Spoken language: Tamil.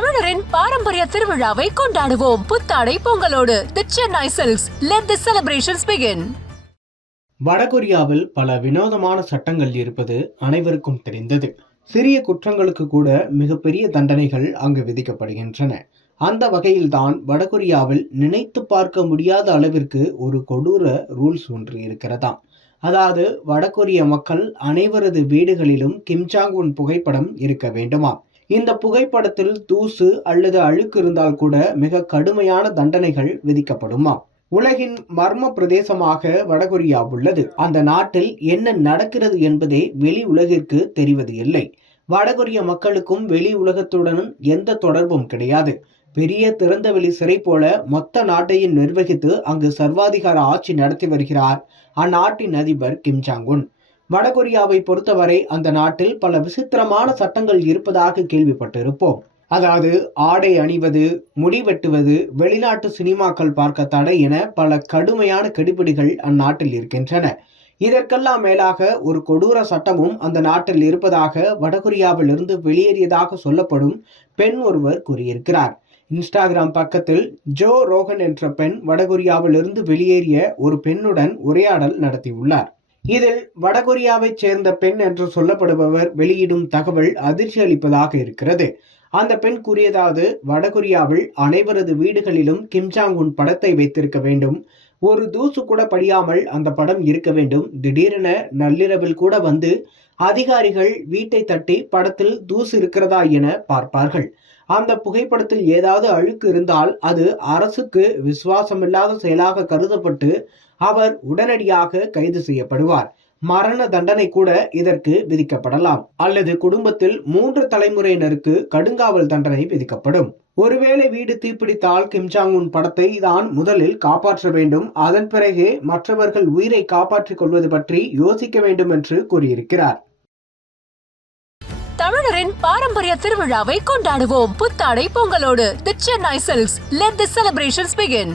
தமிழரின் பாரம்பரிய திருவிழாவை கொண்டாடுவோம். புத்தாடை பொங்கலோடு the Chennai Silks. Let the celebrations begin. வடகொரியாவில் பல வினோதமான சட்டங்கள் இருப்பது அனைவருக்கும் தெரிந்தது. சிறிய குற்றங்களுக்கு கூட மிகப்பெரிய தண்டனைகள் அங்கு விதிக்கப்படுகின்றன. அந்த வகையில்தான் வடகொரியாவில் நினைத்து பார்க்க முடியாத அளவிற்கு ஒரு கொடூர ரூல்ஸ் ஒன்று இருக்கிறதாம். அதாவது வடகொரிய மக்கள் அனைவரது வீடுகளிலும் கிம் ஜாங் உன் புகைப்படம் இருக்க வேண்டுமாம். இந்த புகைப்படத்தில் தூசு அல்லது அழுக்கு இருந்தால் கூட மிக கடுமையான தண்டனைகள் விதிக்கப்படுமாம். உலகின் மர்ம பிரதேசமாக வடகொரியா உள்ளது. அந்த நாட்டில் என்ன நடக்கிறது என்பதே வெளி உலகிற்கு தெரிவது இல்லை. வடகொரிய மக்களுக்கும் வெளி உலகத்துடன் எந்த தொடர்பும் கிடையாது. பெரிய திறந்தவெளி சிறை போல மொத்த நாட்டையும் நிர்வகித்து அங்கு சர்வாதிகார ஆட்சி நடத்தி வருகிறார் அந்நாட்டின் அதிபர் கிம் ஜாங் உன். வடகொரியாவை பொறுத்தவரை அந்த நாட்டில் பல விசித்திரமான சட்டங்கள் இருப்பதாக கேள்விப்பட்டிருப்போம். அதாவது ஆடை அணிவது, முடி வெட்டுவது, வெளிநாட்டு சினிமாக்கள் பார்க்க தடை என பல கடுமையான கெடுபிடிகள் அந்நாட்டில் இருக்கின்றன. இதற்கெல்லாம் மேலாக ஒரு கொடூர சட்டமும் அந்த நாட்டில் இருப்பதாக வடகொரியாவில் இருந்து வெளியேறியதாக சொல்லப்படும் பெண் ஒருவர் கூறியிருக்கிறார். இன்ஸ்டாகிராம் பக்கத்தில் ஜோ ரோகன் என்ற பெண் வடகொரியாவில் இருந்து வெளியேறிய ஒரு பெண்ணுடன் உரையாடல் நடத்தியுள்ளார். இதில் வடகொரியாவைச் சேர்ந்த பெண் என்று சொல்லப்படுபவர் வெளியிடும் தகவல் அதிர்ச்சி அளிப்பதாக இருக்கிறது. அந்த பெண் கூறியதாவது, வடகொரியாவில் அனைவரது வீடுகளிலும் கிம் ஜாங் உன் படத்தை வைத்திருக்க வேண்டும். ஒரு தூசு கூட படியாமல் அந்த படம் இருக்க வேண்டும். திடீரென நள்ளிரவில் கூட வந்து அதிகாரிகள் வீட்டை தட்டி படத்தில் தூசு இருக்கிறதா என பார்ப்பார்கள். அந்த புகைப்படத்தில் ஏதாவது அழுக்கு இருந்தால் அது அரசுக்கு விசுவாசமில்லாத செயலாக கருதப்பட்டு அவர் உடனடியாக கைது செய்யப்படுவார். மரண தண்டனை கூட இதற்கு விதிக்கப்படலாம். அல்லது குடும்பத்தில் 3 தலைமுறையினருக்கு கடுங்காவல் தண்டனை விதிக்கப்படும். ஒருவேளை வீடு தீப்பிடித்தால் கிம் ஜாங் உன் படத்தை தான் முதலில் காப்பாற்ற வேண்டும். அதன் பிறகு மற்றவர்கள் உயிரை காப்பாற்றிக் கொள்வது பற்றி யோசிக்க வேண்டும் என்று கூறியிருக்கிறார். தமிழரின் பாரம்பரிய திருவிழாவை கொண்டாடுவோம். புத்தாடை பொங்கலோடு the Chennai Silks. Let the celebrations begin.